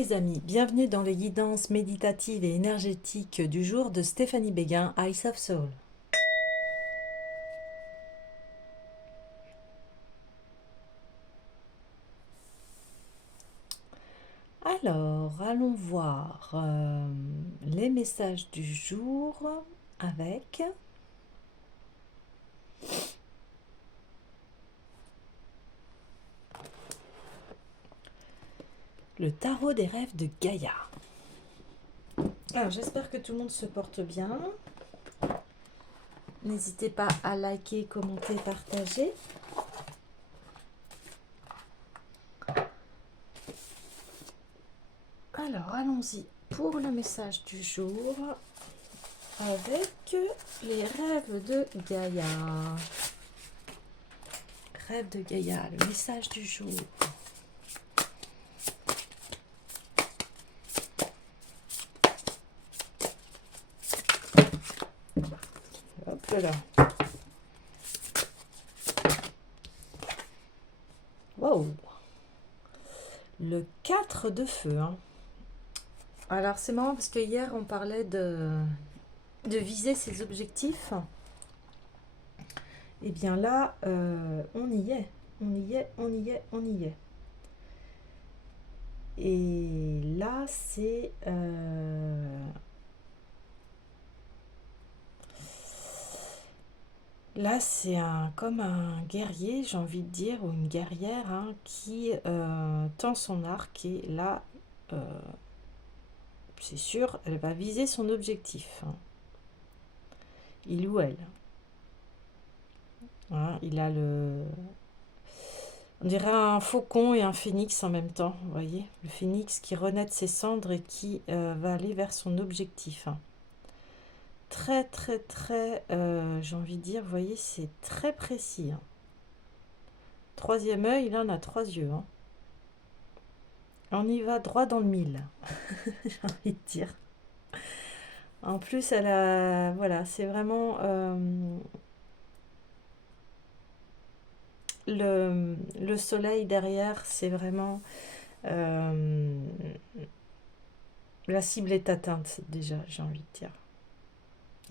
les amis, bienvenue dans les guidances méditatives et énergétiques du jour de Stéphanie Béguin, Ice of Soul. Alors, allons voir les messages du jour avec le tarot des rêves de Gaïa. Alors, j'espère que tout le monde se porte bien. N'hésitez pas à liker, commenter, partager. Alors, allons-y pour le message du jour avec les rêves de Gaïa. Rêve de Gaïa, le message du jour. Hop là. Wow. Le 4 de feu. Hein. Alors c'est marrant parce que hier on parlait de viser ses objectifs. Et bien là, on y est. On y est, on y est, on y est. Et là, c'est... Là, c'est comme un guerrier, j'ai envie de dire, ou une guerrière, hein, qui tend son arc. Et là, c'est sûr, elle va viser son objectif. Hein. Il ou elle. Hein, il a le... On dirait un faucon et un phénix en même temps, vous voyez. Le phénix qui renaît de ses cendres et qui va aller vers son objectif. Hein. Très, très, très, j'ai envie de dire, vous voyez, c'est très précis. Hein. Troisième œil, là, on a trois yeux. Hein. On y va droit dans le mille, j'ai envie de dire. En plus, elle a... Voilà, c'est vraiment... le soleil derrière, c'est vraiment... la cible est atteinte, déjà, j'ai envie de dire.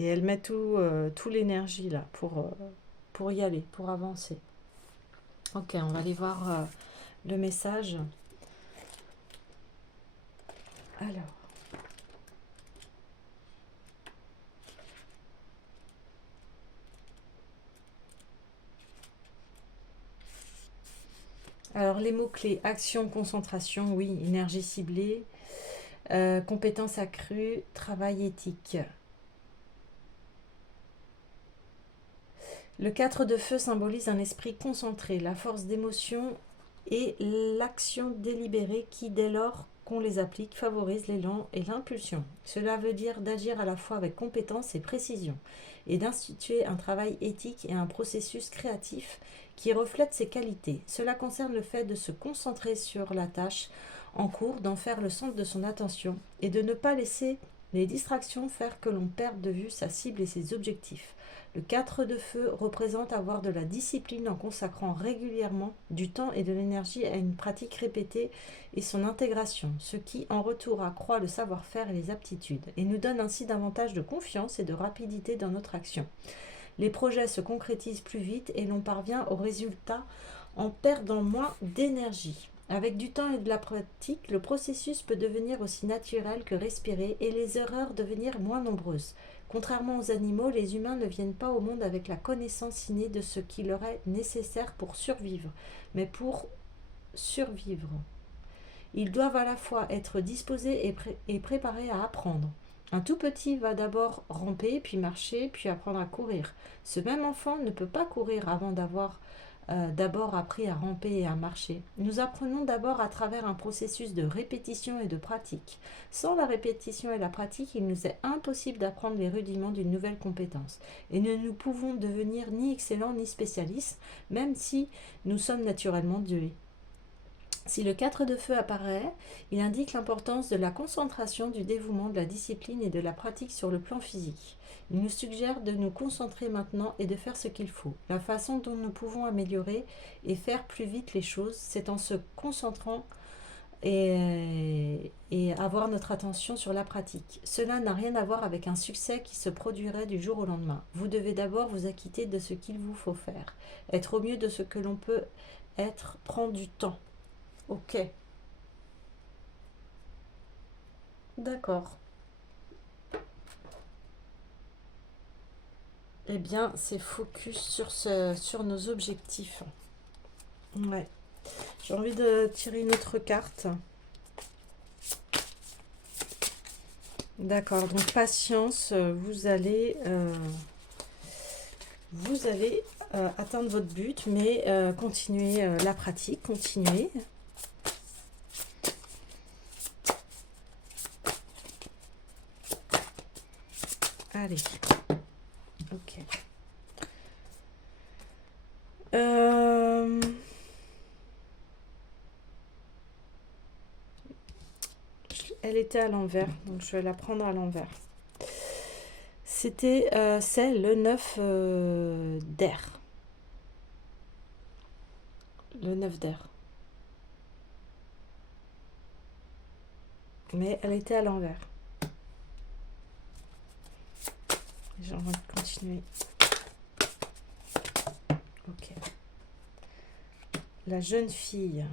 Et elle met tout l'énergie, là, pour y aller, pour avancer. Ok, on va aller voir le message. Alors les mots-clés, action, concentration, oui, énergie ciblée, compétence accrue, travail éthique. Le 4 de feu symbolise un esprit concentré, la force d'émotion et l'action délibérée qui, dès lors qu'on les applique, favorise l'élan et l'impulsion. Cela veut dire d'agir à la fois avec compétence et précision et d'instituer un travail éthique et un processus créatif qui reflète ses qualités. Cela concerne le fait de se concentrer sur la tâche en cours, d'en faire le centre de son attention et de ne pas laisser les distractions faire que l'on perde de vue sa cible et ses objectifs. Le 4 de feu représente avoir de la discipline en consacrant régulièrement du temps et de l'énergie à une pratique répétée et son intégration, ce qui en retour accroît le savoir-faire et les aptitudes, et nous donne ainsi davantage de confiance et de rapidité dans notre action. Les projets se concrétisent plus vite et l'on parvient au résultat en perdant moins d'énergie. Avec du temps et de la pratique, le processus peut devenir aussi naturel que respiré et les erreurs devenir moins nombreuses. Contrairement aux animaux, les humains ne viennent pas au monde avec la connaissance innée de ce qui leur est nécessaire pour survivre, mais pour survivre. Ils doivent à la fois être disposés et préparés à apprendre. Un tout petit va d'abord ramper, puis marcher, puis apprendre à courir. Ce même enfant ne peut pas courir avant d'avoir d'abord appris à ramper et à marcher. Nous apprenons d'abord à travers un processus de répétition et de pratique. Sans la répétition et la pratique, il nous est impossible d'apprendre les rudiments d'une nouvelle compétence. Et nous pouvons devenir ni excellents ni spécialistes, même si nous sommes naturellement doués. Si le 4 de feu apparaît, il indique l'importance de la concentration, du dévouement, de la discipline et de la pratique sur le plan physique. Il nous suggère de nous concentrer maintenant et de faire ce qu'il faut. La façon dont nous pouvons améliorer et faire plus vite les choses, c'est en se concentrant et avoir notre attention sur la pratique. Cela n'a rien à voir avec un succès qui se produirait du jour au lendemain. Vous devez d'abord vous acquitter de ce qu'il vous faut faire. Être au mieux de ce que l'on peut être prend du temps. Ok, d'accord. Eh bien, c'est focus sur nos objectifs. Ouais. J'ai envie de tirer une autre carte. D'accord, donc patience, vous allez atteindre votre but, mais continuez la pratique, continuez. Allez, ok. Elle était à l'envers, donc je vais la prendre à l'envers. C'est le 9 d'air. Le 9 d'air. Mais elle était à l'envers. J'ai envie de continuer. Ok. La jeune fille.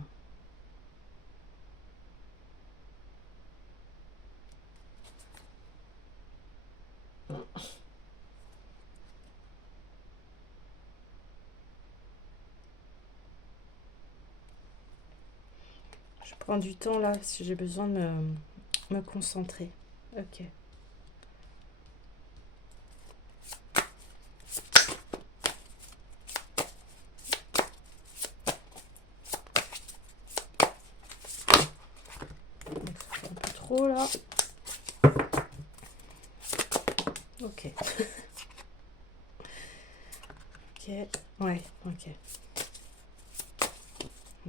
Je prends du temps là, si j'ai besoin de me concentrer. Ok. Un peu trop là. Ok. Ok. Ouais, ok.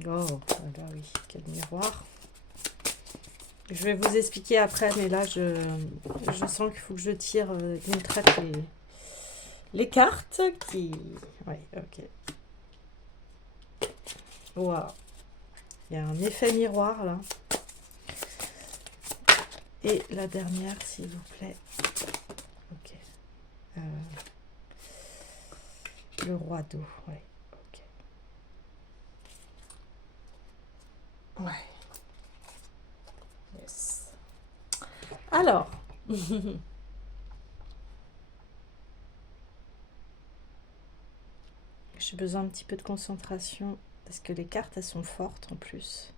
Oh, là oui, quel miroir. Je vais vous expliquer après, mais là, je sens qu'il faut que je tire d'une traite les cartes qui... Ouais, ok. Waouh. Il y a un effet miroir, là. Et la dernière, s'il vous plaît. Ok. Le roi d'eau, ouais. Ok. Ouais. Yes. Alors... J'ai besoin un petit peu de concentration parce que les cartes, elles sont fortes en plus.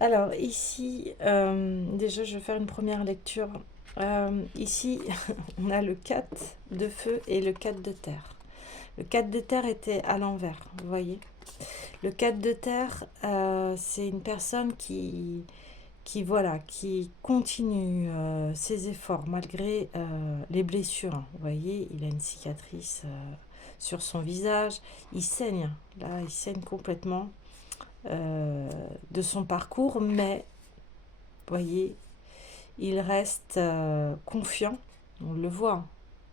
Alors ici, déjà je vais faire une première lecture. Ici, on a le 4 de feu et le 4 de terre. Le 4 de terre était à l'envers, vous voyez. Le 4 de terre, c'est une personne qui continue ses efforts malgré les blessures. Vous voyez, il a une cicatrice sur son visage. Il saigne, là, il saigne complètement de son parcours, mais vous voyez, il reste confiant, on le voit,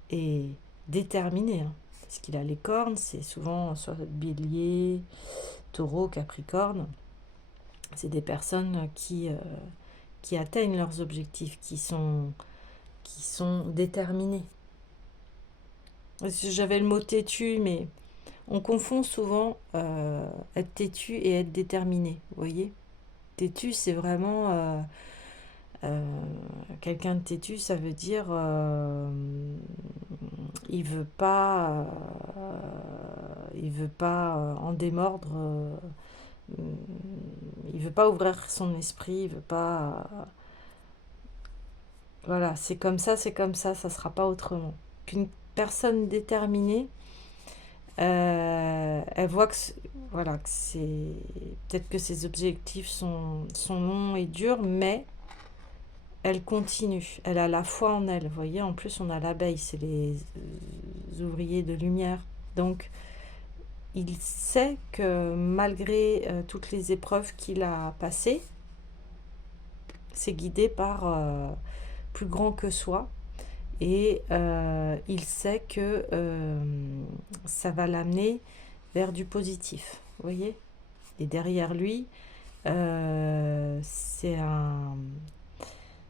et déterminé. Hein, parce qu'il a les cornes, c'est souvent soit bélier, taureau, capricorne. C'est des personnes qui atteignent leurs objectifs, qui sont déterminés. J'avais le mot têtu, mais on confond souvent être têtu et être déterminé. Vous voyez, têtu, c'est vraiment quelqu'un de têtu, ça veut dire il veut pas en démordre. Il veut pas ouvrir son esprit, il veut pas. Voilà, c'est comme ça, ça sera pas autrement. Qu'une personne déterminée, elle voit que voilà, que c'est peut-être que ses objectifs sont longs et durs, mais elle continue. Elle a la foi en elle. Vous voyez, en plus, on a l'abeille, c'est les ouvriers de lumière. Donc, il sait que malgré toutes les épreuves qu'il a passées, C'est guidé par plus grand que soi. Et il sait que ça va l'amener vers du positif. Vous voyez? Et derrière lui, c'est un...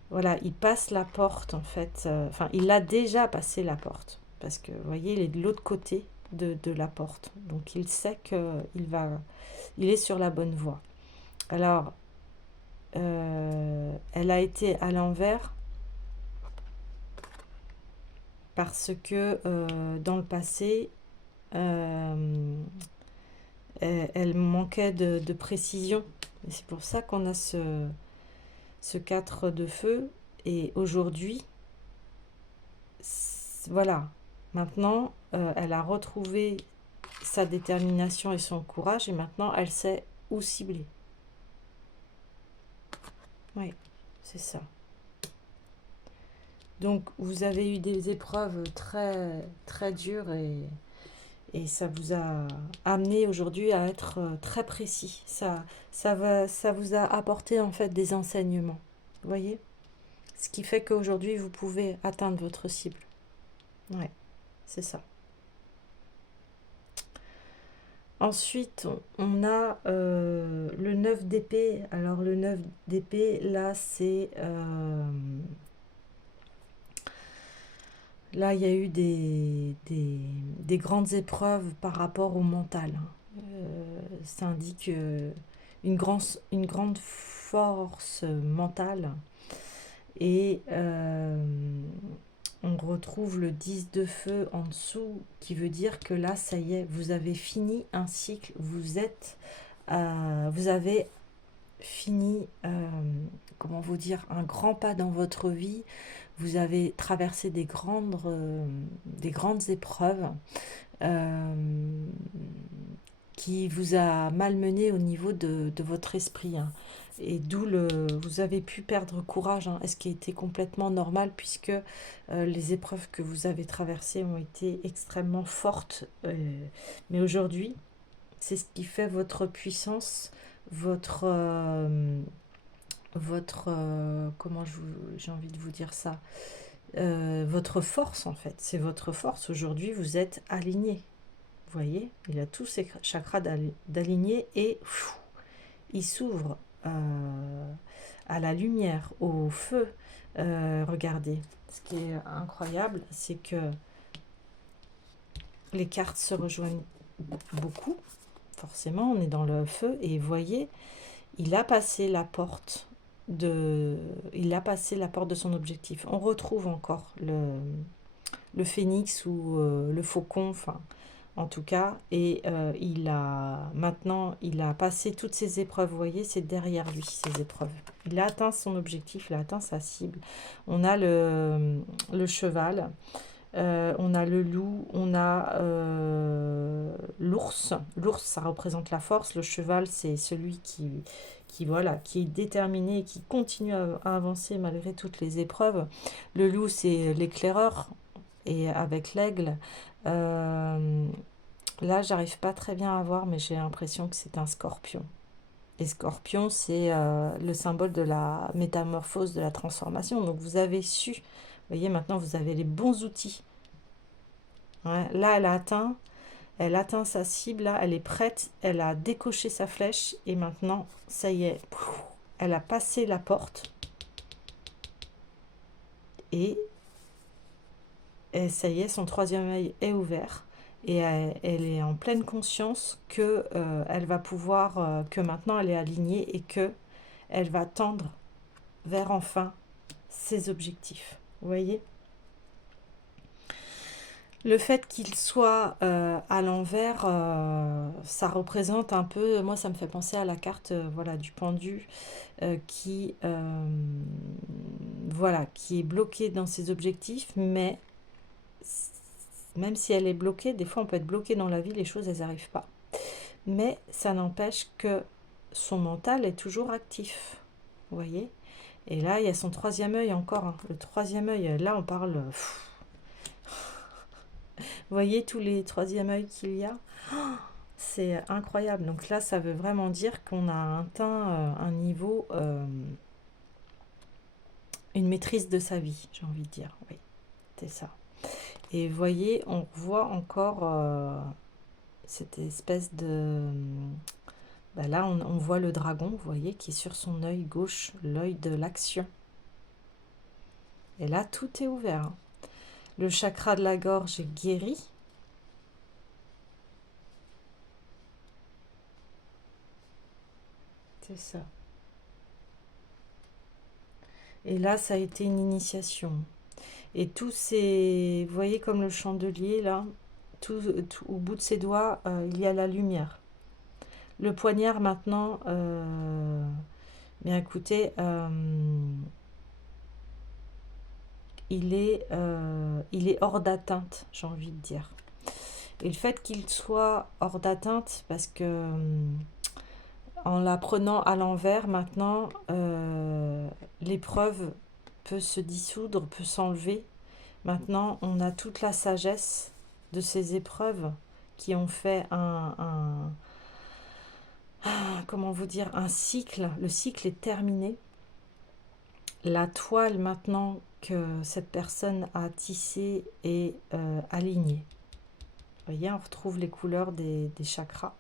Voilà, il passe la porte en fait. Enfin, il a déjà passé la porte. Parce que, vous voyez, il est de l'autre côté de la porte. Donc, il sait il est sur la bonne voie. Alors, elle a été à l'envers parce que dans le passé, elle manquait de précision. Et c'est pour ça qu'on a ce 4 de feu. Et aujourd'hui, voilà, maintenant, elle a retrouvé sa détermination et son courage, et maintenant, elle sait où cibler. Oui, c'est ça. Donc, vous avez eu des épreuves très, très dures et ça vous a amené aujourd'hui à être très précis. Ça vous a apporté en fait des enseignements. Vous voyez? Ce qui fait qu'aujourd'hui, vous pouvez atteindre votre cible. Ouais, c'est ça. Ensuite, on a le 9 d'épée. Alors, le 9 d'épée, là, c'est... là, il y a eu des grandes épreuves par rapport au mental. Ça indique une grande force mentale. Et on retrouve le 10 de feu en dessous, qui veut dire que là, ça y est, vous avez fini un cycle, vous avez fini, comment vous dire, un grand pas dans votre vie, vous avez traversé des grandes épreuves euh, qui vous a malmené au niveau de votre esprit, hein. Et d'où vous avez pu perdre courage, hein, et ce qui a été complètement normal puisque les épreuves que vous avez traversées ont été extrêmement fortes. Mais aujourd'hui, c'est ce qui fait votre puissance, comment j'ai envie de vous dire ça, votre force en fait. C'est votre force. Aujourd'hui, vous êtes aligné. Vous voyez, il a tous ses chakras d'alignés et il s'ouvre à la lumière, au feu. Regardez, ce qui est incroyable, c'est que les cartes se rejoignent beaucoup. Forcément, on est dans le feu et vous voyez, il a passé la porte de son objectif. On retrouve encore le phénix ou le faucon, enfin, en tout cas, et maintenant, il a passé toutes ces épreuves, vous voyez, c'est derrière lui, ces épreuves. Il a atteint son objectif, il a atteint sa cible. On a le cheval, on a le loup, on a l'ours. L'ours, ça représente la force. Le cheval, c'est celui voilà, qui est déterminé et qui continue à avancer malgré toutes les épreuves. Le loup, c'est l'éclaireur. Et avec l'aigle, là, j'arrive pas très bien à voir, mais j'ai l'impression que c'est un scorpion. Et scorpion, c'est le symbole de la métamorphose, de la transformation. Donc vous avez su, vous voyez, maintenant vous avez les bons outils. Ouais, là, elle atteint sa cible, là, elle est prête, elle a décoché sa flèche et maintenant, ça y est, elle a passé la porte et ça y est, son troisième œil est ouvert et elle est en pleine conscience que elle va pouvoir, que maintenant elle est alignée et que elle va tendre vers enfin ses objectifs. Vous voyez? Le fait qu'il soit à l'envers, ça représente un peu, moi ça me fait penser à la carte voilà, du pendu voilà, qui est bloqué dans ses objectifs, mais même si elle est bloquée, des fois on peut être bloqué dans la vie, les choses elles n'arrivent pas. Mais ça n'empêche que son mental est toujours actif, vous voyez. Et là il y a son troisième œil encore, hein. Le troisième œil, là on parle... Vous voyez tous les troisième œils qu'il y a? C'est incroyable. Donc là, ça veut vraiment dire qu'on a atteint un niveau une maîtrise de sa vie, j'ai envie de dire. Oui, c'est ça. Et vous voyez, on voit encore cette espèce de... ben là, on voit le dragon, vous voyez, qui est sur son œil gauche, l'œil de l'action. Et là, tout est ouvert. Hein. Le chakra de la gorge est guéri. C'est ça. Et là, ça a été une initiation. Et tous ces... Vous voyez comme le chandelier, là, au bout de ses doigts, il y a la lumière. Le poignard, maintenant, bien écoutez, il est hors d'atteinte, j'ai envie de dire. Et le fait qu'il soit hors d'atteinte, parce que en la prenant à l'envers, maintenant, l'épreuve peut se dissoudre, peut s'enlever. Maintenant, on a toute la sagesse de ces épreuves qui ont fait comment vous dire, un cycle. Le cycle est terminé. La toile maintenant que cette personne a tissée est alignée. Vous voyez, on retrouve les couleurs des chakras.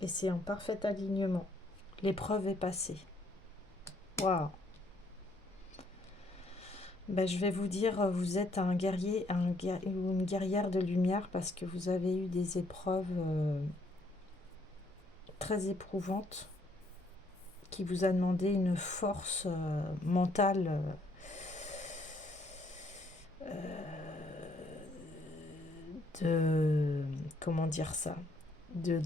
Et c'est en parfait alignement. L'épreuve est passée. Waouh! Ben, je vais vous dire, vous êtes un guerrier ou une guerrière de lumière parce que vous avez eu des épreuves très éprouvantes qui vous a demandé une force mentale de... Comment dire ça? De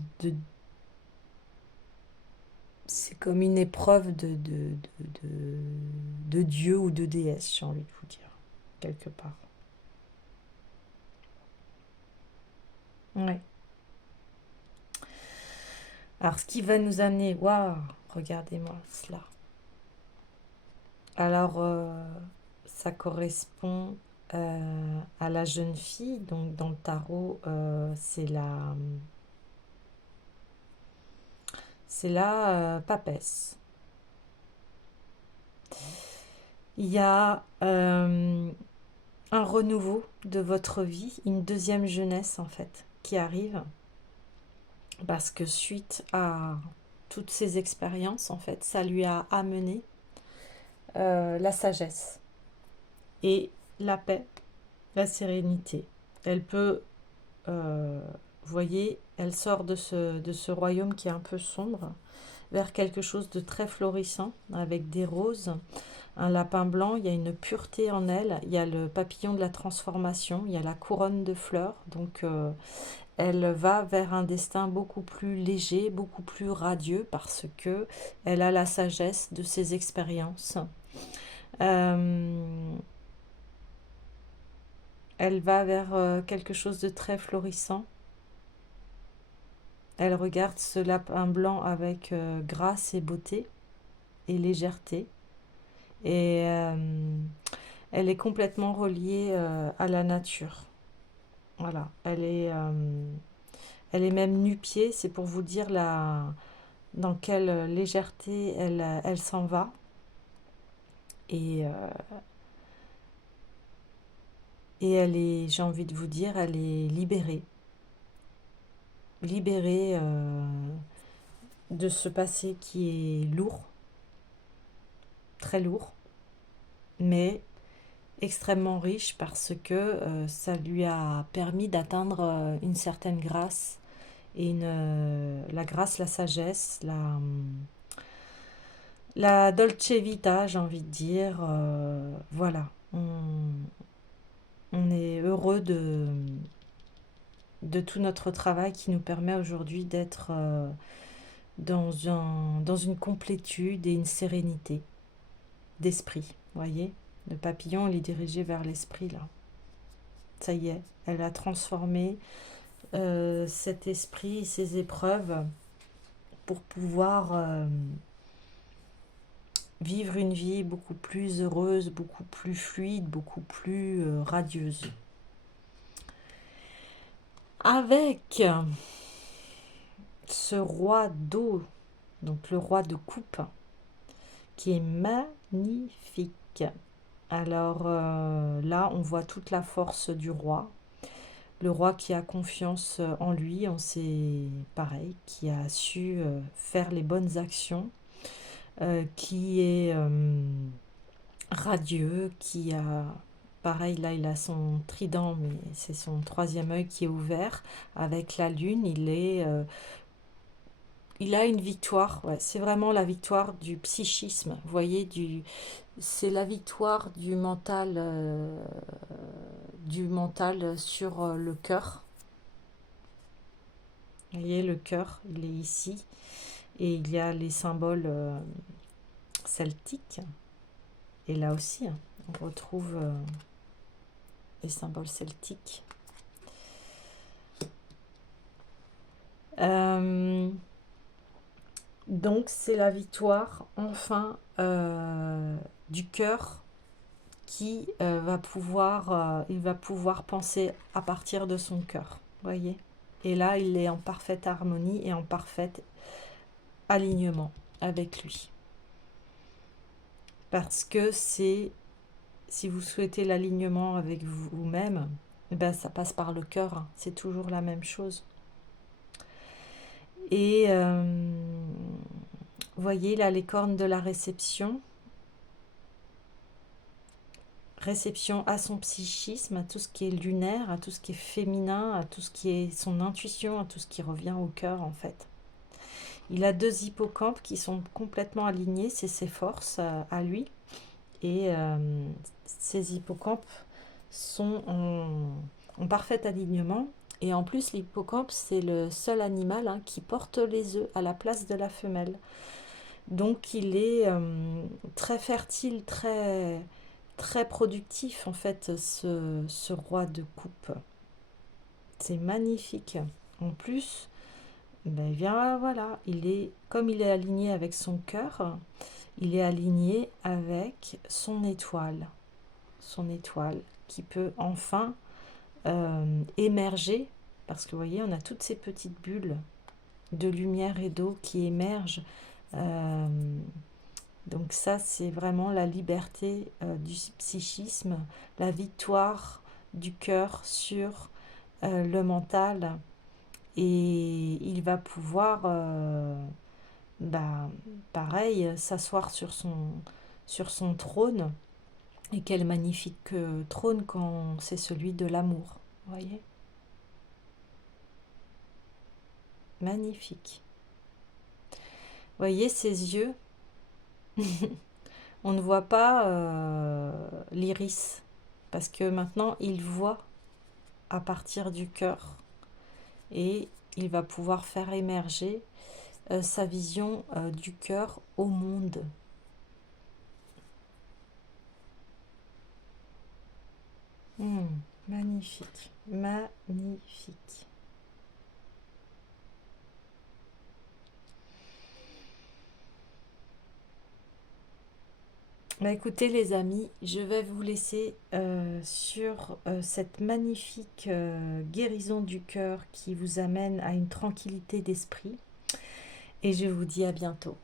c'est comme une épreuve de Dieu ou de déesse, j'ai envie de vous dire, quelque part. Ouais. Alors, ce qui va nous amener... Waouh! Regardez-moi cela. Alors, ça correspond à la jeune fille. Donc, dans le tarot, c'est la papesse. Il y a un renouveau de votre vie, une deuxième jeunesse en fait, qui arrive. Parce que suite à toutes ces expériences, en fait, ça lui a amené la sagesse et la paix, la sérénité. Elle peut, vous voyez, elle sort de ce royaume qui est un peu sombre vers quelque chose de très florissant avec des roses, un lapin blanc, il y a une pureté en elle, il y a le papillon de la transformation, il y a la couronne de fleurs, donc elle va vers un destin beaucoup plus léger, beaucoup plus radieux parce que elle a la sagesse de ses expériences. Elle va vers quelque chose de très florissant. Elle regarde ce lapin blanc avec grâce et beauté et légèreté. Et elle est complètement reliée à la nature. Voilà, elle est même nu-pied, c'est pour vous dire dans quelle légèreté elle s'en va. Et, elle est, j'ai envie de vous dire, elle est libérée. Libérée de ce passé qui est lourd, très lourd, mais extrêmement riche parce que ça lui a permis d'atteindre une certaine grâce et la grâce, la sagesse, la dolce vita, j'ai envie de dire. Voilà, on est heureux de tout notre travail qui nous permet aujourd'hui d'être dans une complétude et une sérénité d'esprit. Voyez, le papillon, il est dirigé vers l'esprit là. Ça y est, elle a transformé cet esprit, ces épreuves pour pouvoir vivre une vie beaucoup plus heureuse, beaucoup plus fluide, beaucoup plus radieuse. Avec ce roi d'eau, donc le roi de coupe, qui est Magnifique. Alors là, on voit toute la force du roi. Le roi qui a confiance en lui, on sait pareil, qui a su faire les bonnes actions, qui est radieux, qui a... Pareil, là, il a son trident, mais c'est son troisième œil qui est ouvert. Avec la lune, il a une victoire. Ouais, c'est vraiment la victoire du psychisme. Vous voyez, c'est la victoire du mental sur le cœur. Vous voyez, le cœur, il est ici. Et il y a les symboles celtiques. Et là aussi, hein, on retrouve les symboles celtiques. Donc, c'est la victoire, enfin, du cœur qui il va pouvoir penser à partir de son cœur. Voyez? Et là, il est en parfaite harmonie et en parfait alignement avec lui. Parce que si vous souhaitez l'alignement avec vous-même, ben ça passe par le cœur, hein. C'est toujours la même chose. Et voyez là les cornes de la réception. Réception à son psychisme, à tout ce qui est lunaire, à tout ce qui est féminin, à tout ce qui est son intuition, à tout ce qui revient au cœur en fait. Il a 2 hippocampes qui sont complètement alignés, c'est ses forces à lui. Et ces hippocampes sont en parfait alignement. Et en plus, l'hippocampe, c'est le seul animal qui porte les œufs à la place de la femelle. Donc, il est très fertile, très, très productif, en fait, ce roi de coupe. C'est magnifique. En plus, ben, voilà, comme il est aligné avec son cœur, il est aligné avec son étoile qui peut enfin émerger, parce que vous voyez, on a toutes ces petites bulles de lumière et d'eau qui émergent. Donc ça, c'est vraiment la liberté du psychisme, la victoire du cœur sur le mental. Et il va pouvoir, pareil, s'asseoir sur son trône. Et quel magnifique trône quand c'est celui de l'amour, vous voyez? Magnifique. Vous voyez ses yeux? On ne voit pas l'iris, parce que maintenant il voit à partir du cœur. Et il va pouvoir faire émerger sa vision du cœur au monde. Magnifique, magnifique. Bah écoutez les amis, je vais vous laisser sur cette magnifique guérison du cœur qui vous amène à une tranquillité d'esprit. Et je vous dis à bientôt.